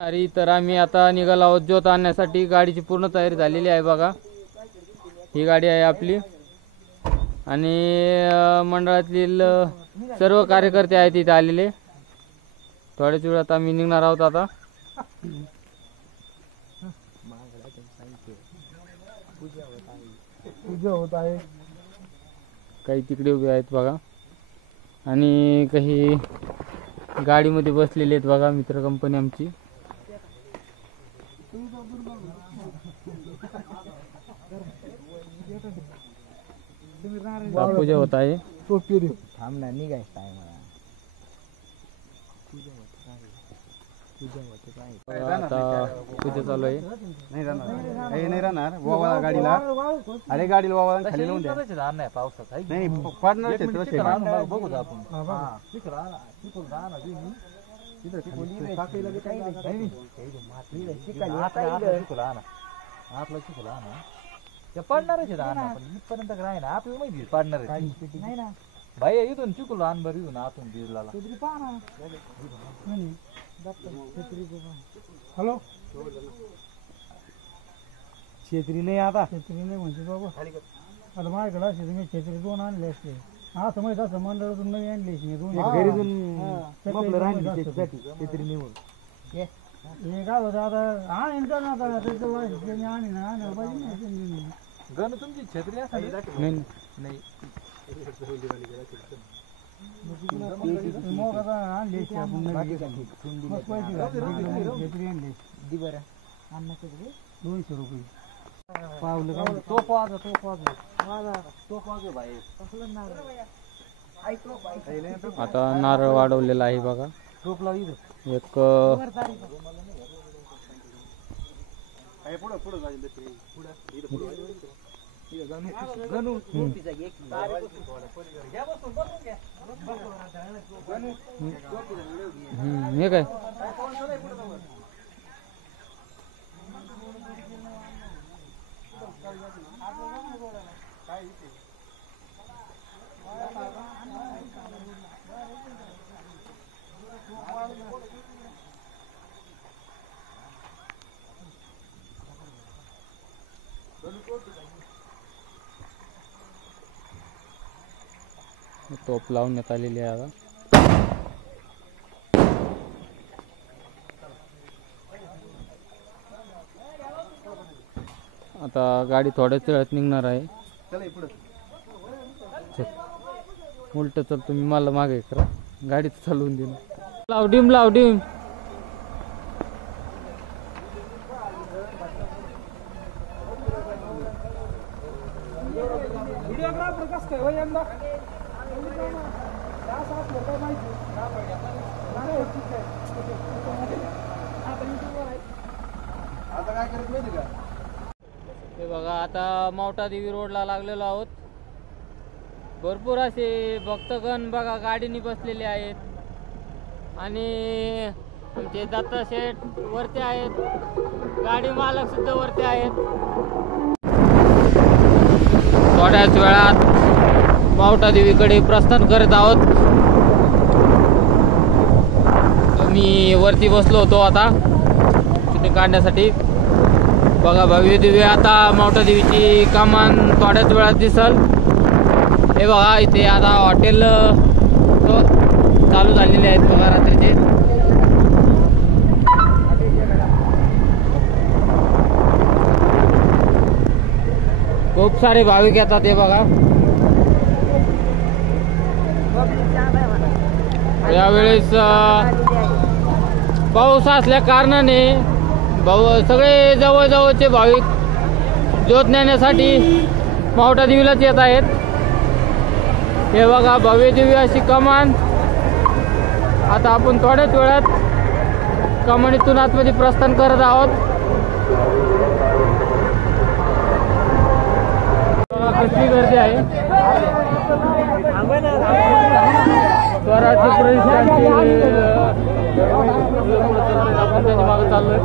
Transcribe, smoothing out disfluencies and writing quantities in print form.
अरे तर आम्ही आता निघालो आहोत ज्योत आणण्यासाठी. गाडीची पूर्ण तयारी झालेली आहे बघा. ही गाडी आहे आपली आणि मंडळातील सर्व कार्यकर्ते आहेत इथे आलेले. थोड्याच वेळात आम्ही निघणार आहोत आता. पूजा होत आहे. काही तिकडे उभे आहेत बघा आणि काही गाडीमध्ये बसलेले आहेत बघा मित्र कंपनी आमची. पूजा होत आहे. थांबणार निघायचं टाइम आता पूजा चालू आहे. नाही राहणार वावा गाडीला. अरे गाडीला वावा खाली लावून द्या. पावसात नाही पाडणार बघू आपण. पडणारच इथपर्यंत काय ना आपल्याला माहिती पडणार नाही ना भाई. इथून चिकूल आण बरं इथून आतून गिरला. हॅलो छेत्री नाही. आता छेत्री नाही म्हणजे बाबा. आता माझ्याकडे असते मी छेत्री 2 आणले असते. असं माहित असं मंडळातून नवी आणली असते 2. छेत्री नाही हे काय होतं आता आणीन का ना. आता आणि ना आणायला पाहिजे. गण तुमची छत्री असेल नाही. मग आता आणली असते आपण छेत्री आणली. 200 रुपये पावलं का तो पाहतो भाई. आता नारळ वाढवलेला आहे बघा. एक हे काय टोप लावण्यात आलेली आहे. आता गाडी थोड्याच वेळात निघणार आहे. उलट चल तुम्ही मला मागे करा. गाडी चालवून देईन. लाव डिम लाव डिम. हे बघा आता मावटा देवी रोडला लागलेलो आहोत. भरपूर असे भक्तगण बघा गाडीने बसलेले आहेत आणि आमचे दत्ता शेठ वरती आहेत. गाडी मालक सुद्धा वरती आहेत. थोड्याच वेळात मावटा देवीकडे प्रस्थान करत आहोत. मी वरती बसलो होतो आता शूटिंग काढण्यासाठी. बघा भव्य दिव्य आता मावटा देवीची कमान थोड्याच वेळात दिसल. हे बघा इथे आता हॉटेल चालू झालेले आहेत बघा रात्रीचे. खूप सारे भाविक येतात हे बघा. यावेळेस पाऊस असल्या कारणाने सगळे जवळजवळचे भाविक ज्योत नेण्यासाठी मावटा देवीलाच येत आहेत. हे बघा भव्य दिव्य अशी कमान. आता आपण थोड्याच वेळात कमानीतून आतमध्ये प्रस्थान करत आहोत. कसली गर्दी आहे. स्वराज्य प्रवेशांची आपण त्याच्या मागे चाललोय.